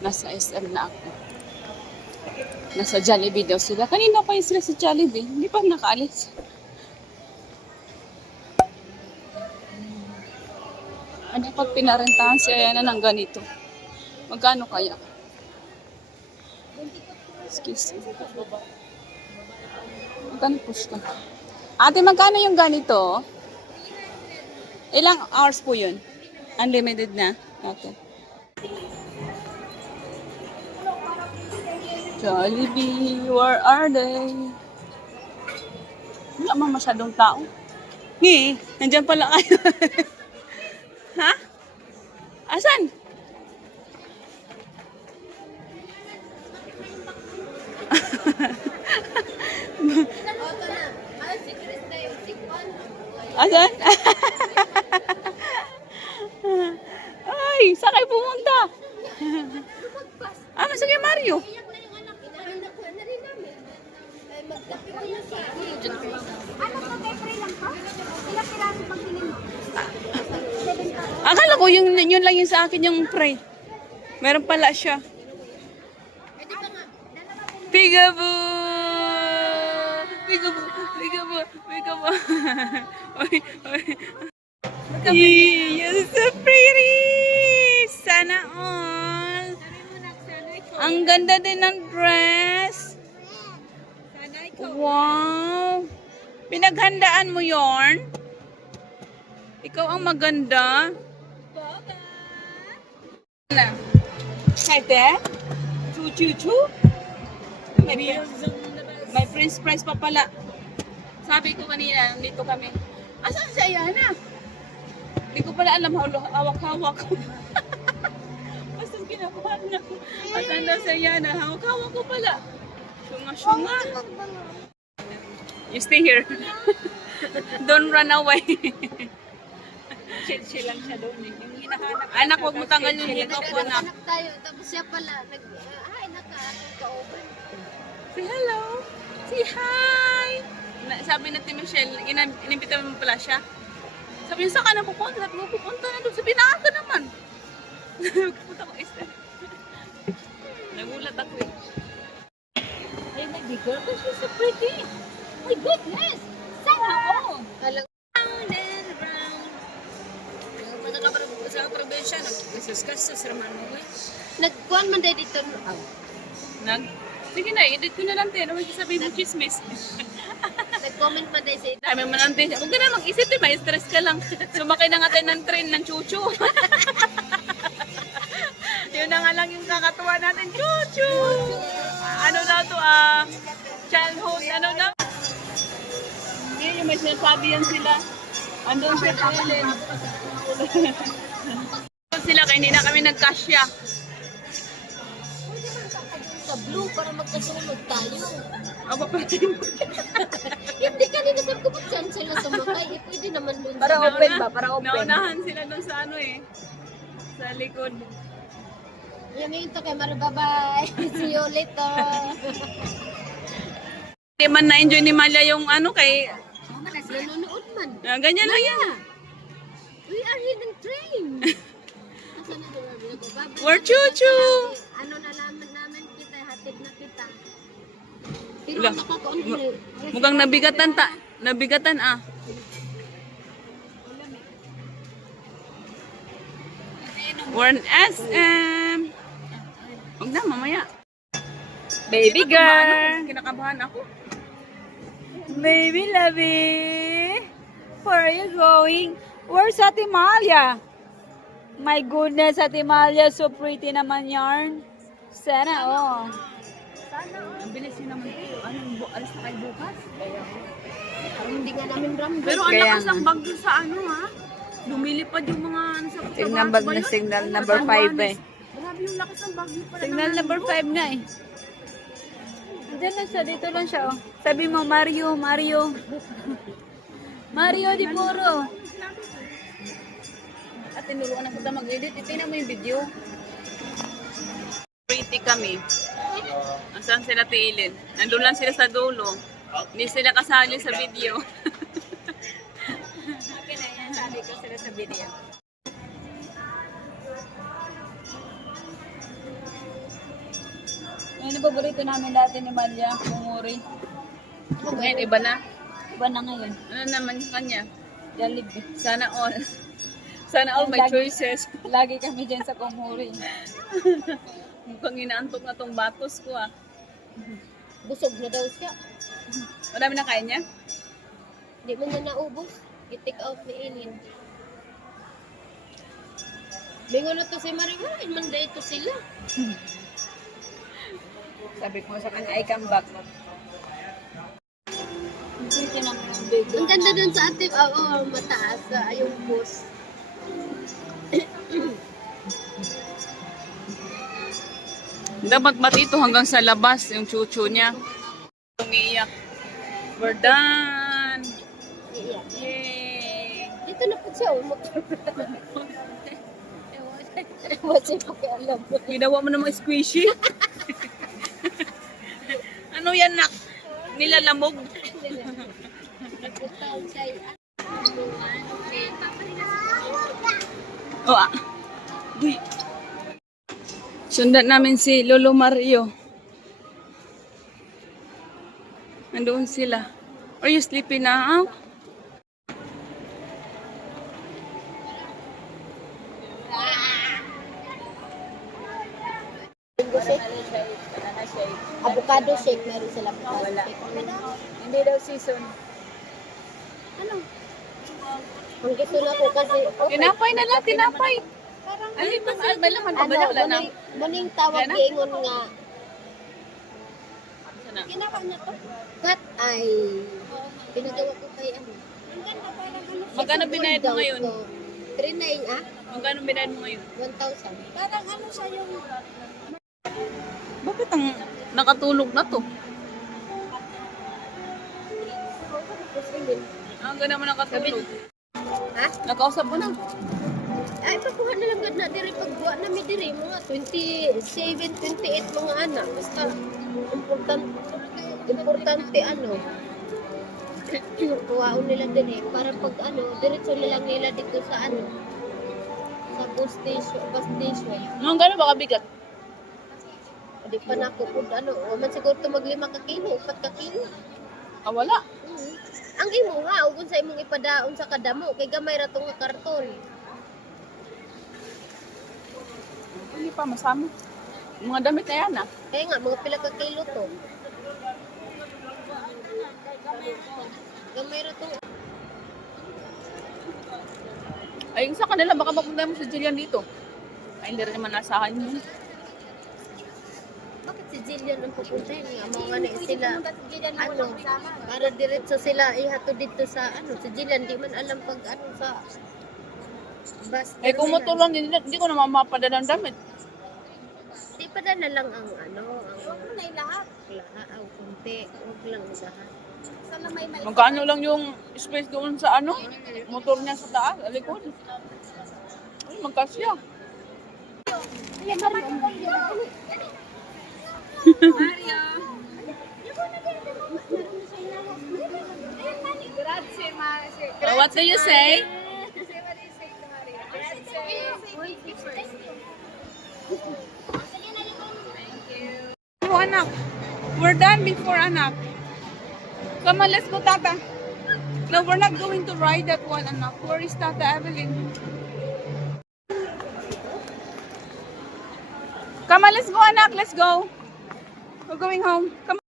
Nasa SM na ako. Nasa Jollibee daw sila. Kanina pa sila sa Jollibee. Hindi pa nakaalis. Ano pag pinarentahan si Ayana ng ganito? Magkano kaya? Excuse me. Magkano push ka? Ate, magkano yung ganito? Ilang hours po yun? Unlimited na? Okay. Jollibee, where are they? Wala man masyadong tao. Ngi, nandiyan pala kayo. Ha? Asan? Asan? Ay, saan kayo pumunta? Ah, nasa kay Mario. Akala ko yun lang yung sa akin yung pray. Meron pala siya. Peekaboo! Peekaboo! Peekaboo! Peekaboo! Oy, oy. You're so pretty! Sana all. Ang ganda din ng dress. Wow! Pinaghandaan mo yorn? Ikaw ang maganda. Na. Hi, Dad. Chu-chu-chu. May Prince Price pa pala. Sabi ko kanina, nandito kami. Asan si Ayana? Hindi ko pala alam, hawak-hawak. Basta kinabahan ako. Asan daw si Ayana? Hawak-hawak ko pala. Syunga-syunga. You stay here. Don't run away. Chill lang siya doon eh. Yung hinahanap. Anak, huwag mo tanggal yung hikaw ko, anak. Anak tayo, tapos siya pala, naka-over. Say hello. Say hi. Sabi na Michelle, inimbita mo pala siya. Sabi niya, saan ka na pupunta? Sabi ko, pupunta na doon. Sabi, naka naman. Pupunta ko, Esther. Nagulat ako eh. Ay, my girl, but she's so pretty. My goodness! Sana all! Round and round. Sa probinsya, nagsuskas raman mo eh. Nagkuhan man dahil dito. Sige na, edit ko na lang din. Huwag sabihin mo chismis. Nag-comment man dahil sa ito. Dami man lang din. Huwag ka na mag-isip, diba? Stress ka lang. Sumakay na nga tayo ng train ng chuchu. Yun na nga lang yung kakatuwa natin. Chuchu! Ano na to childhood, ano na? Hindi, yung may sinasabi yan sila. Andun siya Ellen. Andun sila, kaya hindi na kami nagkasya. Sa blue para magkasunod tayo. Aba pa rin. Hindi kanina sabi ko ba't saan sila sumakay? Eh, pwede naman dun. Para open ba? Para open. Naunahan sila dun sa ano eh. Sa likod. Yan yun to kay Mara, bye-bye. See you later. Hindi man na-enjoy ni Malia yung ano kay... Nanonood man. ganyan lang yan. We are in the train. Asan na doon? We're chuchu! Ano nalaman namin kita, hatid na kita. Pero Wala. nakakaunti. Mukhang nabigatan ah. We're in SM. Huwag na, mamaya. Baby girl! Kinakabahan ako. Baby lovey! Where are you going? Where's Ate Malia? My goodness, Ate Malia, so pretty naman yarn. Sana, oh. Ang bilis yun naman. Alis na kayo bukas? Hindi nga namin ramdam. Pero ang Kaya lakas nga. ng bagyo sa ano ha? Lumilipad yung mga ano sa Signal trabaho ba na yun? signal number 5 eh. Grabe yung lakas ng bagyo pala. Signal number 5 nga eh. Diyan lang siya, dito lang siya oh. Sabi mo, Mario, Mario. Mario di puro. At tinuruan na kita mag-edit. Itingnan mo yung video. Pretty kami. Nasaan sila tiilin? Nandun lang sila sa dulo. Hindi sila kasali sa video. Okay na yan, sabi ko sila sa video. yung paborito namin dati ni Malia, Kumuri. Ngayon, iba na. Iba na ngayon. Ano naman sa kanya? Jollibee. Sana all. Sana all my choices. Lagi kami dyan sa Kumuri. Mukhang inaantok na tong batos ko ah. Busog na daw siya. Marami na kaya niya? Hindi man na naubos. I-take out ni Eileen. Bingo na to si Marimar. Man na ito sila. Sabi ko sa kanya, I come back. Sige na mga baby. Ang ganda dun sa ating, mataas. Yung bus. Dapat matito hanggang sa labas yung chuchu niya. Umiiyak. We're done! Iiyak. Yay! Dito na po siya. Ewan siya pakialam. Ginawa mo namang squishy. Ano yan, nak? Nilalamog. Oh, ah. Uy. Sundan namin si Lolo Mario. Nandoon sila. Are you sleepy now? Mango shake? Avocado shake. Meron sila avocado shake. Hindi daw season. Ano? Ang gusto na ko kasi, okay. Tinapay na lang, tinapay. Parang, Alin ba? Malaman ka ba ano, wala na? muning tawag Yan na? giingon nga, Sana. ginawa na to? Cut ay, pinagawa ko kay ano. Ang ganda, parang ano. Magkano binayad mo ngayon? 3.9 ah? Magkano binayad mo ngayon? 1,000. Parang ano sa yung, Bakit ang nakatulog na to? Ang ganda mo nakatulog. ha? Nakausap mo na. Ay, pagkuha na lang gad na diri pagkuha na mi diri mga 27, 28 mga anak. Basta importante ano. Kuhaon nila diri para pag ano, diretso na lang nila dito sa ano. Sa bus station. Ang gano'n ba kabigat? Di pa na ako kung ano, o man siguro to mag 5 ka kilo, 4 ka kilo. Ah, wala. Ang imo nga, ug sa imong ipadaon sa kadamo kay gamay ra tong nga karton. Hindi pa masama. Mga damit na yan ah. Kaya nga mga pila ka kilo to. Gamay ra tong Ay, sa kanila, baka mapunta mo si Jillian dito. Ay, hindi rin naman nasahan yun. bakit si Jillian ang pupuntahin nga mga na sila ano para diretso sila ihato dito sa ano si Jillian di man alam pag ano sa bus Eh, kung matulong din, hindi ko naman mapadala ng damit. di pa na lang ang ano ang lahat aw kunti wag lang lahat sana may Magkano lang yung space doon sa ano? Motor niya sa taas, alikod. Ay, magkasya. What do you say? Oh, anak. We're done before, anak. Come on, let's go, Tata. No, we're not going to ride that one, anak. Where is Tata Evelyn? Come on, let's go, anak. Let's go. We're going home. Come on.